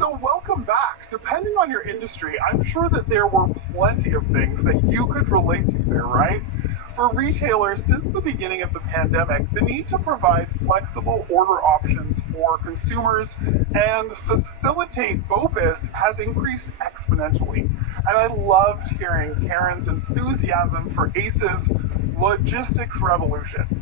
So welcome back. Depending on your industry, I'm sure that there were plenty of things that you could relate to there, right? For retailers, since the beginning of the pandemic, the need to provide flexible order options for consumers and facilitate BOPIS has increased exponentially. And I loved hearing Karen's enthusiasm for ACE's logistics revolution.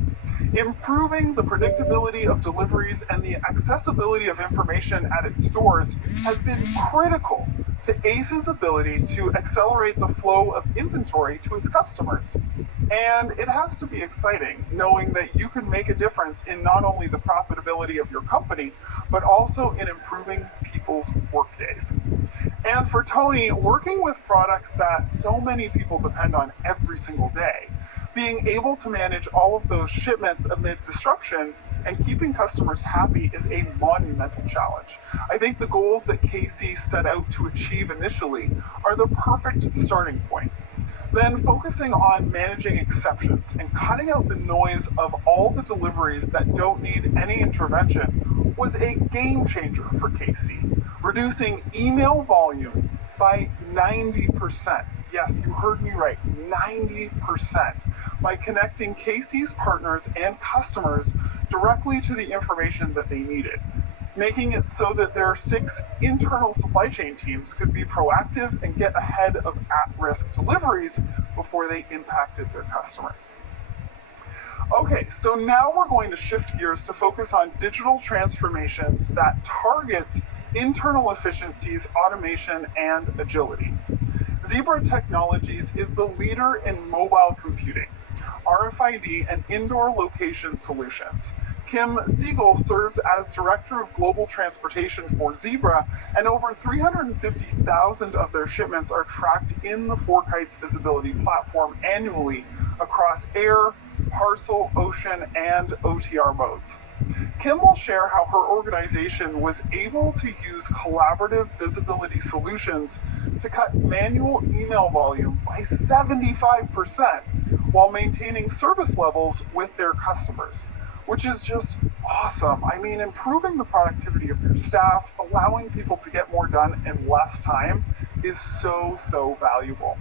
Improving the predictability of deliveries and the accessibility of information at its stores has been critical to ACE's ability to accelerate the flow of inventory to its customers. And it has to be exciting knowing that you can make a difference in not only the profitability of your company, but also in improving people's workdays. And for Tony, working with products that so many people depend on every single day, being able to manage all of those shipments amid disruption and keeping customers happy is a monumental challenge. I think the goals that KC set out to achieve initially are the perfect starting point. Then focusing on managing exceptions and cutting out the noise of all the deliveries that don't need any intervention was a game changer for KC, reducing email volume by 90%. Yes, you heard me right, 90%, by connecting KC's partners and customers directly to the information that they needed, making it so that their 6 internal supply chain teams could be proactive and get ahead of at-risk deliveries before they impacted their customers. Okay, so now we're going to shift gears to focus on digital transformations that targets internal efficiencies, automation, and agility. Zebra Technologies is the leader in mobile computing, RFID, and indoor location solutions. Kim Siegel serves as Director of Global Transportation for Zebra, and over 350,000 of their shipments are tracked in the FourKites visibility platform annually across air, parcel, ocean, and OTR modes. Kim will share how her organization was able to use collaborative visibility solutions to cut manual email volume by 75% while maintaining service levels with their customers, which is just awesome. I mean, improving the productivity of your staff, allowing people to get more done in less time is so valuable.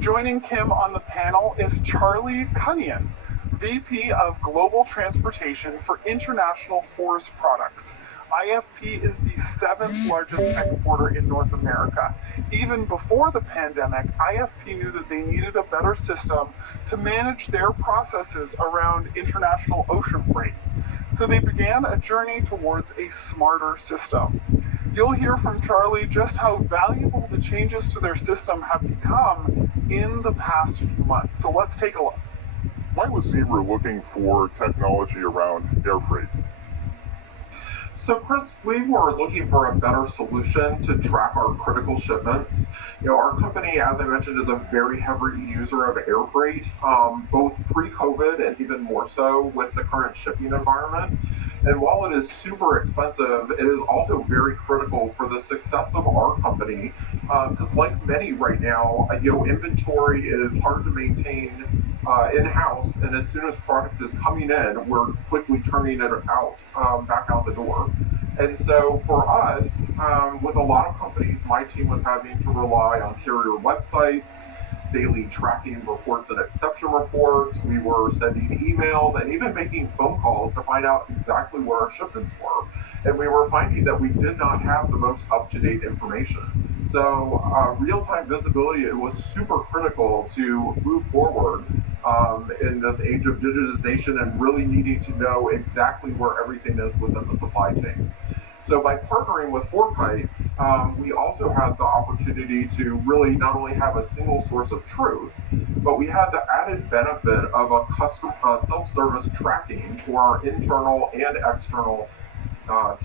Joining Kim on the panel is Charlie Cunnion, VP of Global Transportation for International Forest Products. IFP is the 7th largest exporter in North America. Even before the pandemic, IFP knew that they needed a better system to manage their processes around international ocean freight. So they began a journey towards a smarter system. You'll hear from Charlie just how valuable the changes to their system have become in the past few months. So let's take a look. Why was Zebra looking for technology around air freight? So Chris, we were looking for a better solution to track our critical shipments. Our company, as I mentioned, is a very heavy user of air freight, both pre-COVID and even more so with the current shipping environment. And while it is super expensive, it is also very critical for the success of our company, because like many right now, inventory is hard to maintain in-house, and as soon as product is coming in, we're quickly turning it out, back out the door. And so for us, with a lot of companies, my team was having to rely on carrier websites, daily tracking reports and exception reports. We were sending emails and even making phone calls to find out exactly where our shipments were. And we were finding that we did not have the most up-to-date information. So real-time visibility, it was super critical to move forward in this age of digitization and really needing to know exactly where everything is within the supply chain. So by partnering with FourKites, we also had the opportunity to really not only have a single source of truth, but we had the added benefit of a custom self-service tracking for our internal and external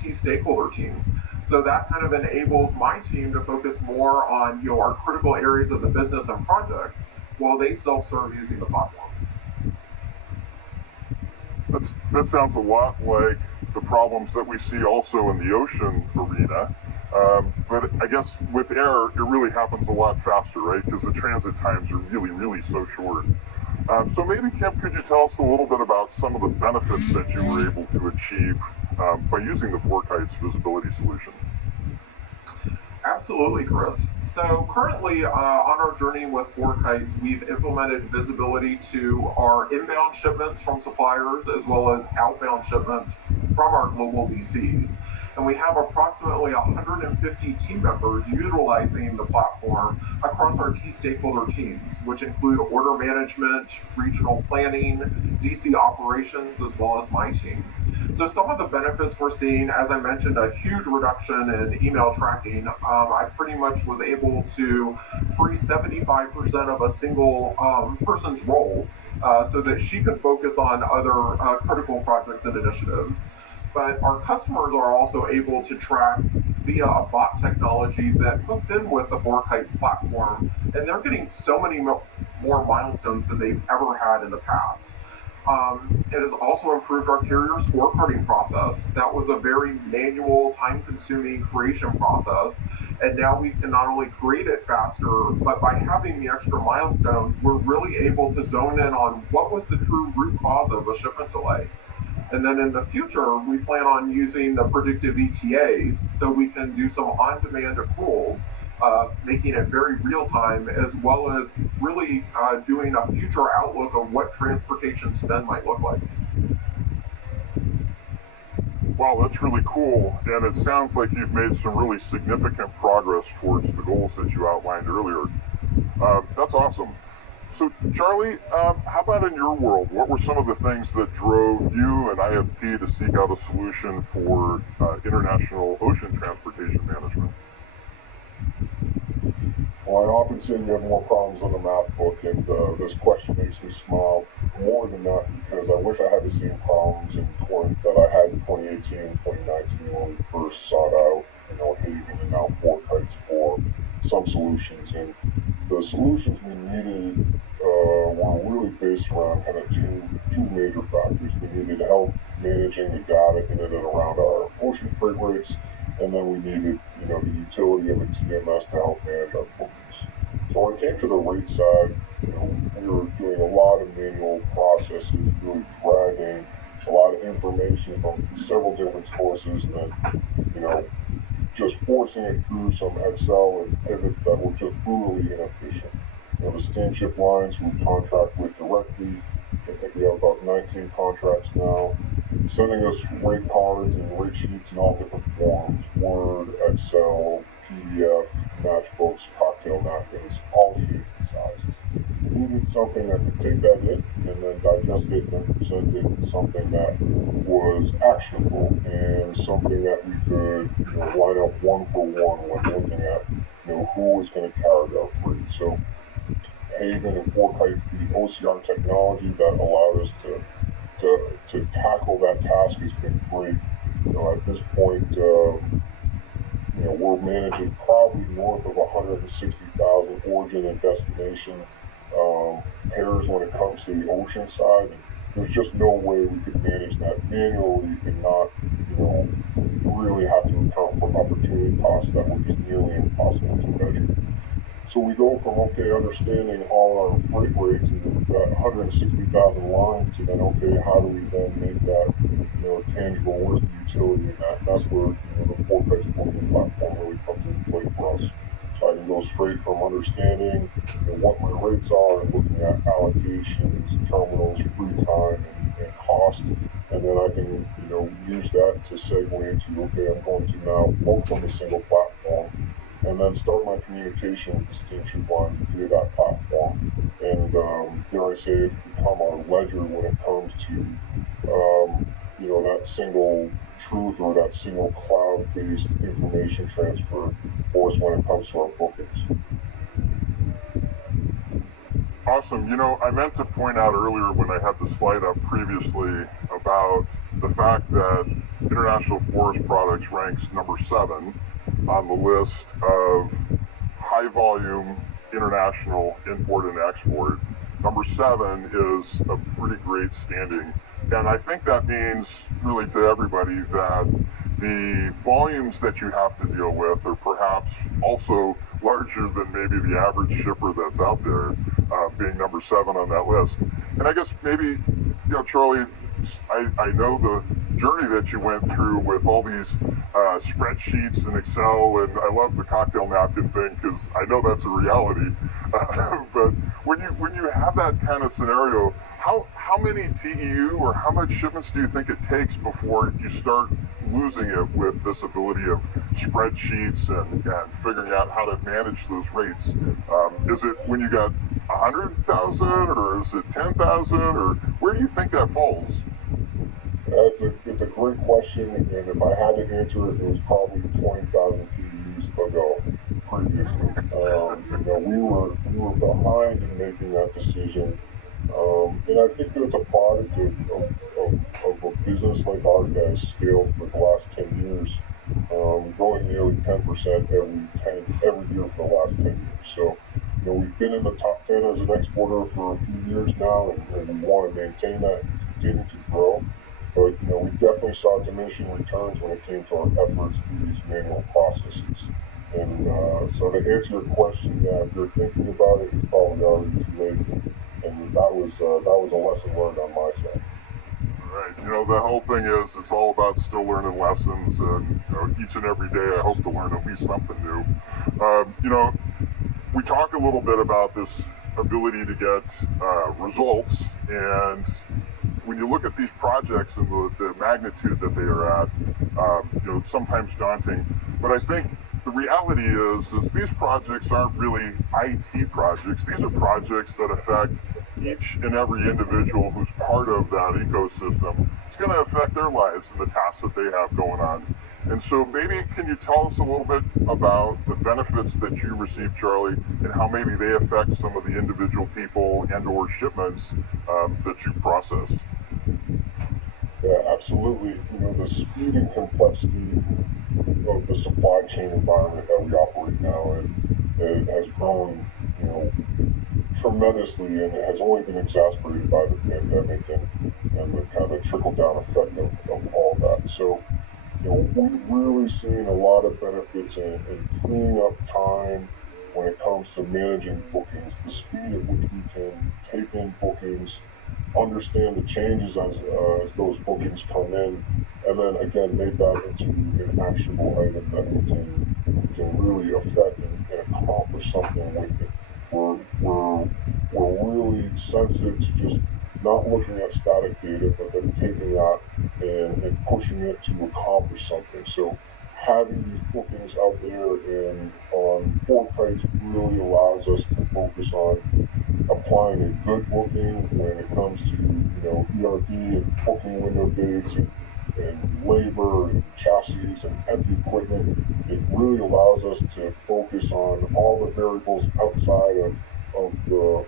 key stakeholder teams. So that kind of enables my team to focus more on our critical areas of the business and projects while they self-serve using the platform. That sounds a lot like the problems that we see also in the ocean arena. But I guess with air, it really happens a lot faster, right? Because the transit times are really so short. So maybe, Kim, could you tell us a little bit about some of the benefits that you were able to achieve by using the FourKites visibility solution? Absolutely, Chris. So currently, on our journey with Kites, we've implemented visibility to our inbound shipments from suppliers as well as outbound shipments from our global DCs. And we have approximately 150 team members utilizing the platform across our key stakeholder teams, which include order management, regional planning, DC operations, as well as my team. So some of the benefits we're seeing, as I mentioned, a huge reduction in email tracking. I pretty much was able to free 75% of a single person's role so that she could focus on other critical projects and initiatives. But our customers are also able to track via a bot technology that hooks in with the Kites platform, and they're getting so many more milestones than they've ever had in the past. It has also improved our carrier scorecarding process. That was a very manual, time-consuming creation process, and now we can not only create it faster, but by having the extra milestone, we're really able to zone in on what was the true root cause of a shipment delay. And then in the future, we plan on using the predictive ETAs so we can do some on-demand accruals, making it very real time, as well as really doing a future outlook of what transportation spend might look like. Wow, that's really cool, and it sounds like you've made some really significant progress towards the goals that you outlined earlier. That's awesome. So, Charlie, how about in your world? What were some of the things that drove you and IFP to seek out a solution for international ocean transportation management? Well, I often say we have more problems on the math book, and this question makes me smile more than that because I wish I had the same problems that I had in 2018 and 2019 when we first sought out, Haven and now Kites for some solutions. And the solutions we needed were really based around kind of two major factors. We needed help managing the data in and around our ocean freight rates, and then we needed, the utility of a TMS to help manage our bookings. So when it came to the rate side, we were doing a lot of manual processes, really dragging a lot of information from several different sources, and then, just forcing it through some Excel and pivots that were just brutally inefficient. The steamship lines we contract with directly, I think we have about 19 contracts now, sending us rate cards and rate sheets in all different forms, Word, Excel, PDF, matchbooks, cocktail napkins, all shapes and sizes. We needed something that could take that in and then digest it and then present it in something that was actionable and something that we could line up one for one when looking at who was going to carry our freight. So Haven and Kites, the OCR technology that allowed us to tackle that task has been great. At this point, we're managing probably north of 160,000 origin and destination pairs when it comes to the ocean side. And there's just no way we could manage that manually and not, really have to account for opportunity costs that were just nearly impossible to measure. So we go from, understanding all our freight rates and we've got 160,000 lines to then, how do we then make that, tangible? Where's the utility in that? And that's where, the Kites booking platform really comes into play for us. So I can go straight from understanding what my rates are and looking at allocations, terminals, free time, and cost. And then I can, use that to segue into, I'm going to now focus on the single platform and then start my communication with the steamship line via that platform. And dare I say, it's become our ledger when it comes to, that single truth or that single cloud-based information transfer for us when it comes to our bookings. Awesome. I meant to point out earlier when I had the slide up previously about the fact that International Forest Products ranks number 7 on the list of high volume international import and export. Number 7 is a pretty great standing. And I think that means really to everybody that the volumes that you have to deal with are perhaps also larger than maybe the average shipper that's out there, being number 7 on that list. And I guess maybe, Charlie, I know journey that you went through with all these spreadsheets and Excel, and I love the cocktail napkin thing because I know that's a reality. But when you have that kind of scenario, how many TEU or how much shipments do you think it takes before you start losing it with this ability of spreadsheets and figuring out how to manage those rates? Is it when you got 100,000 or is it 10,000 or where do you think that falls? It's a great question, and if I had to answer it, it was probably 20,000 TVs ago previously. We were behind in making that decision, and I think that's a product of a business like ours that has scaled for the last 10 years, growing nearly 10% every year for the last 10 years. So, we've been in the top 10 as an exporter for a few years now, and we want to maintain that and continue to grow. But we definitely saw diminishing returns when it came to our efforts through these manual processes. And so to answer your question, yeah, if you're thinking about it, it's probably already too late. And that was a lesson learned on my side. Right. The whole thing is it's all about still learning lessons, and each and every day I hope to learn at least something new. We talk a little bit about this ability to get results, and when you look at these projects and the magnitude that they are at, it's sometimes daunting. But I think the reality is these projects aren't really IT projects. These are projects that affect each and every individual who's part of that ecosystem. It's going to affect their lives and the tasks that they have going on. And so maybe can you tell us a little bit about the benefits that you receive, Charlie, and how maybe they affect some of the individual people and or shipments that you process? Yeah, absolutely. The speed and complexity of the supply chain environment that we operate now in, it has grown, tremendously, and it has only been exacerbated by the pandemic and the kind of trickle down effect of all that. So, we've really seen a lot of benefits in freeing up time when it comes to managing bookings, the speed at which we can take in bookings, understand the changes as those bookings come in, and then again make that into an actionable item that we can really affect and accomplish something with it. We're really sensitive to just not looking at static data, but then taking that and pushing it to accomplish something. So having these bookings out there and on 4Kites really allows us to focus on applying a good booking when it comes to ERD and booking window dates and labor and chassis and heavy equipment. It really allows us to focus on all the variables outside of the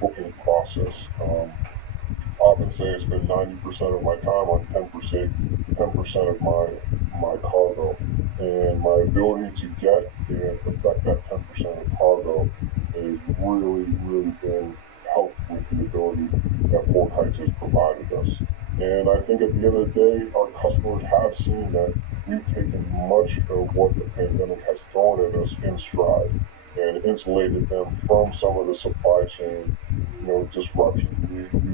booking process. I often say I spend 90% of my time on 10% of my cargo, and my ability to get and affect that 10% of cargo has really been helped with the ability that 4Kites has provided us. And I think at the end of the day, our customers have seen that we've taken much of what the pandemic has thrown at us in stride and insulated them from some of the supply chain disruption.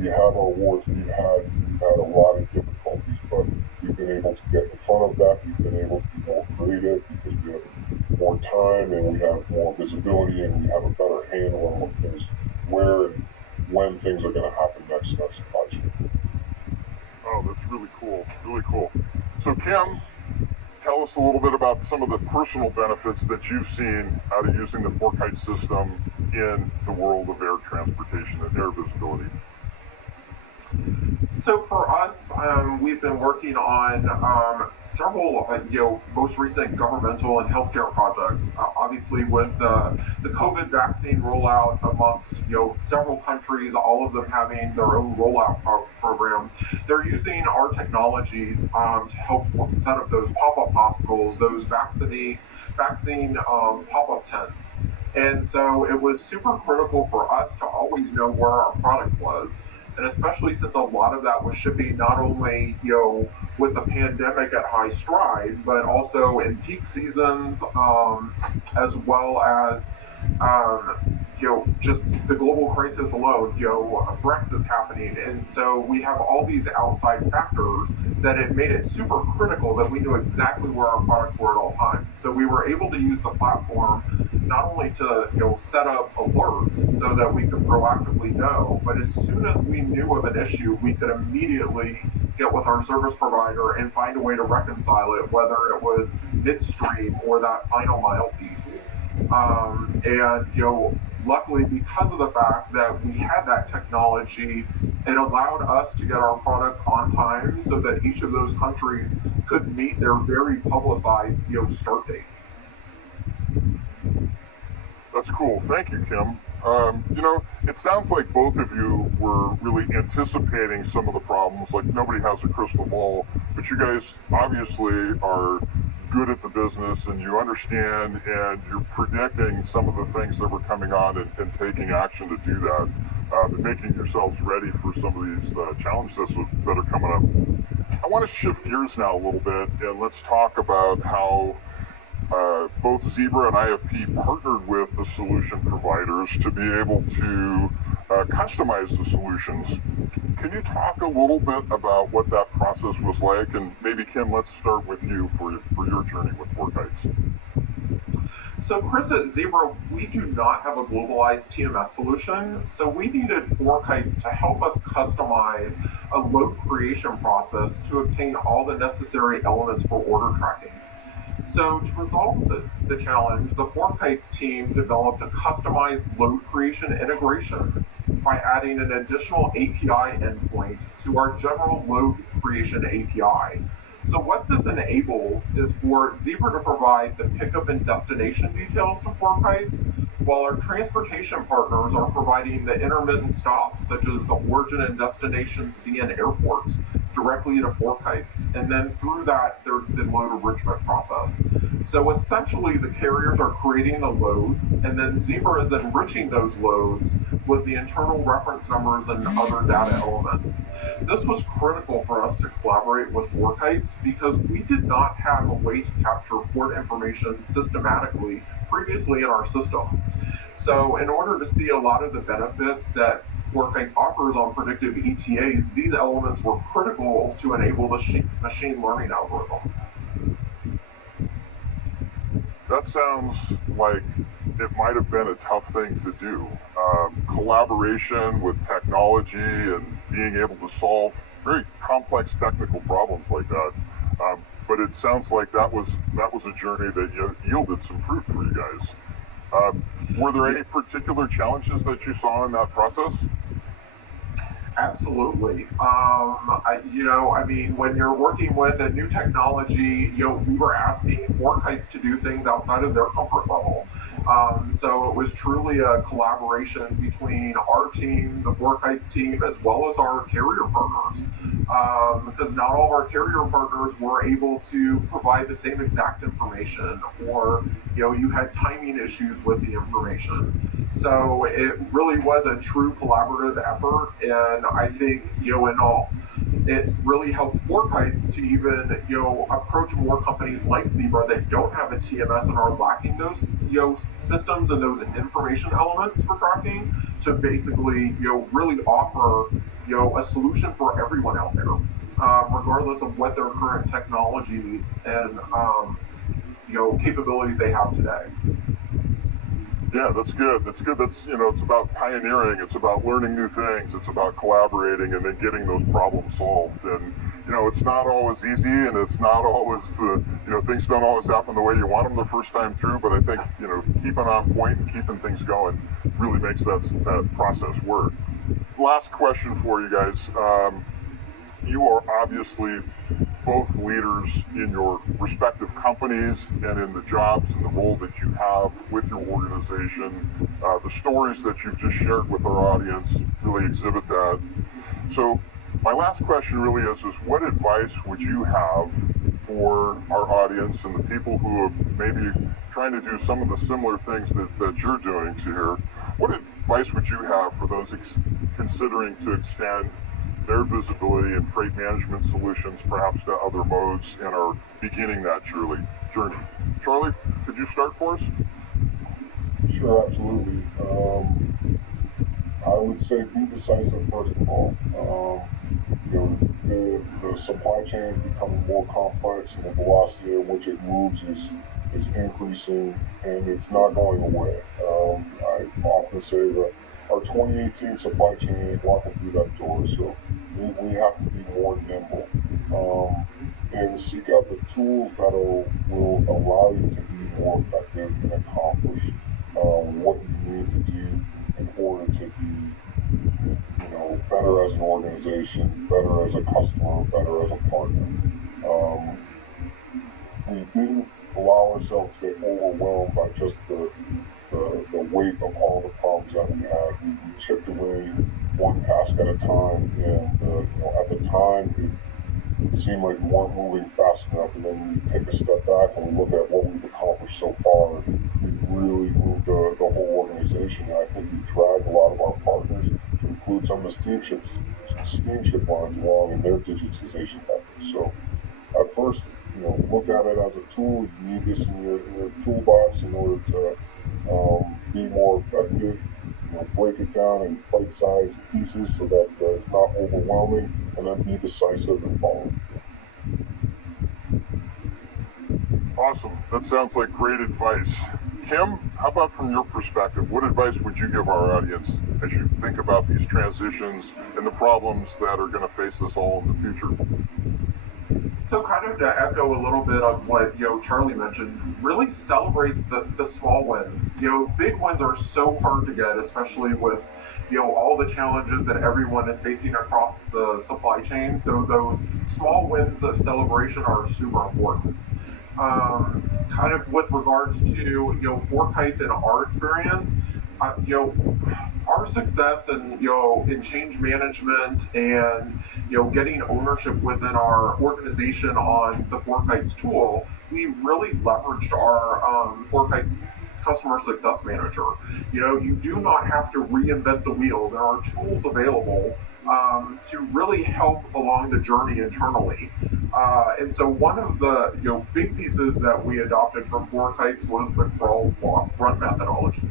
We have our wars. We've had a lot of difficulties, but we've been able to get in front of that. We've been able to be more creative because we have more time and we have more visibility and we have a better handle on where and when things are going to happen next in our supply chain. Oh, that's really cool. Really cool. So, Kim, tell us a little bit about some of the personal benefits that you've seen out of using the 4Kite system in the world of air transportation and air visibility. So for us, we've been working on several, most recent governmental and healthcare projects. Obviously, with the COVID vaccine rollout amongst several countries, all of them having their own rollout programs, they're using our technologies to help set up those pop-up hospitals, those vaccine pop-up tents. And so it was super critical for us to always know where our product was. And especially since a lot of that was shipping not only, with the pandemic at high stride, but also in peak seasons, as well as just the global crisis alone, Brexit's happening. And so we have all these outside factors that it made it super critical that we knew exactly where our products were at all times. So we were able to use the platform not only to, set up alerts so that we could proactively know, but as soon as we knew of an issue, we could immediately get with our service provider and find a way to reconcile it, whether it was midstream or that final mile piece. Luckily, because of the fact that we had that technology, it allowed us to get our products on time so that each of those countries could meet their very publicized, start dates. That's cool. Thank you, Kim. It sounds like both of you were really anticipating some of the problems. Like, nobody has a crystal ball, but you guys obviously are good at the business and you understand and you're predicting some of the things that were coming on and taking action to do that, and making yourselves ready for some of these challenges that are coming up. I want to shift gears now a little bit and let's talk about how both Zebra and IFP partnered with the solution providers to be able to customize the solutions. Can you talk a little bit about what that process was like? And maybe, Kim, let's start with you for your journey with FourKites. So, Chris, at Zebra, we do not have a globalized TMS solution, so we needed FourKites to help us customize a load creation process to obtain all the necessary elements for order tracking. So to resolve the challenge, the FourKites team developed a customized load creation integration by adding an additional API endpoint to our general load creation API. So what this enables is for Zebra to provide the pickup and destination details to FourKites, while our transportation partners are providing the intermittent stops, such as the origin and destination CN airports, directly to FourKites. And then through that, there's the load enrichment process. So essentially, the carriers are creating the loads, and then Zebra is enriching those loads with the internal reference numbers and other data elements. This was critical for us to collaborate with FourKites because we did not have a way to capture port information systematically previously in our system. So in order to see a lot of the benefits that FourKites offers on predictive ETAs, these elements were critical to enable the machine learning algorithms. That sounds like it might have been a tough thing to do. Collaboration with technology and being able to solve very complex technical problems like that. But it sounds like that was a journey that yielded some fruit for you guys. Were there any particular challenges that you saw in that process? Absolutely. When you're working with a new technology, we were asking FourKites to do things outside of their comfort level. So it was truly a collaboration between our team, the FourKites team, as well as our carrier partners. Because not all of our carrier partners were able to provide the same exact information, or you had timing issues with the information. So it really was a true collaborative effort, and I think, in all, it really helped FourKites to even, approach more companies like Zebra that don't have a TMS and are lacking those, systems and those information elements for tracking to basically, really offer, a solution for everyone out there, regardless of what their current technology needs and, capabilities they have today. Yeah, that's good. That's good. That's, it's about pioneering. It's about learning new things. It's about collaborating and then getting those problems solved. And, it's not always easy and it's not always things don't always happen the way you want them the first time through. But I think, keeping on point and keeping things going really makes that process work. Last question for you guys. You are obviously both leaders in your respective companies and in the jobs and the role that you have with your organization. The stories that you've just shared with our audience really exhibit that. So my last question really is what advice would you have for our audience and the people who are maybe trying to do some of the similar things that you're doing to here? What advice would you have for those considering to extend their visibility and freight management solutions perhaps to other modes and are beginning that journey? Charlie, could you start for us? Sure. Sure, absolutely. I would say be decisive first of all. The supply chain is becoming more complex, and the velocity at which it moves is increasing, and it's not going away. I often say that our 2018 supply chain ain't walking through that door, so we have to be more nimble and seek out the tools that will allow you to be more effective and accomplish what you need to do in order to be better as an organization, better as a customer, better as a partner. Um, we didn't allow ourselves to get overwhelmed by just the weight of all the problems that we had. We chipped away one task at a time, and at the time it seemed like we weren't moving fast enough. And then we take a step back and we look at what we've accomplished so far. We've really moved the whole organization, and I think we dragged a lot of our partners, to include some of the steamship lines along in their digitization efforts. So at first, look at it as a tool. You need this in your toolbox in order to be more effective. Break it down in bite-sized pieces so that it's not overwhelming, and then be decisive and follow. Awesome. That sounds like great advice. Kim, how about from your perspective? What advice would you give our audience as you think about these transitions and the problems that are going to face us all in the future? So kind of to echo a little bit of what Charlie mentioned, really celebrate the small wins. Big wins are so hard to get, especially with all the challenges that everyone is facing across the supply chain. So those small wins of celebration are super important. Kind of with regards to Fork Heights and our experience, our success in change management and getting ownership within our organization on the Fork Heights tool, we really leveraged our Fork Heights customer success manager. You do not have to reinvent the wheel. There are tools available to really help along the journey internally. And so one of the big pieces that we adopted from Fork Heights was the crawl, walk, run methodology.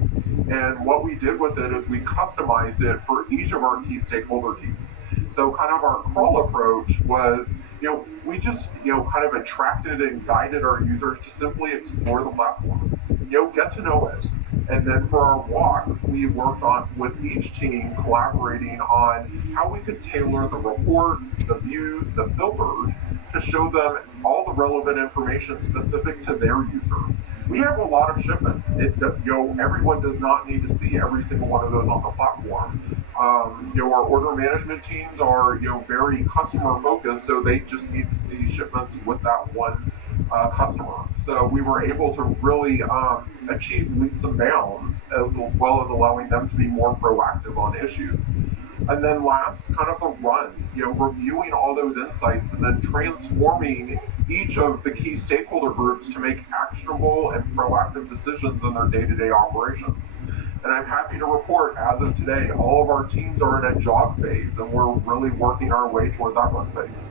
And what we did with it is we customized it for each of our key stakeholder teams. So kind of our crawl approach was, we just, kind of attracted and guided our users to simply explore the platform, get to know it. And then for our walk, we worked on with each team collaborating on how we could tailor the reports, the views, the filters to show them all the relevant information specific to their users. We have a lot of shipments. Everyone does not need to see every single one of those on the platform. Our order management teams are very customer focused, so they just need to see shipments with that one customer. So we were able to really achieve leaps and bounds, as well as allowing them to be more proactive on issues. And then last, kind of a run, reviewing all those insights and then transforming each of the key stakeholder groups to make actionable and proactive decisions in their day-to-day operations. And I'm happy to report, as of today, all of our teams are in a jog phase, and we're really working our way toward that run phase.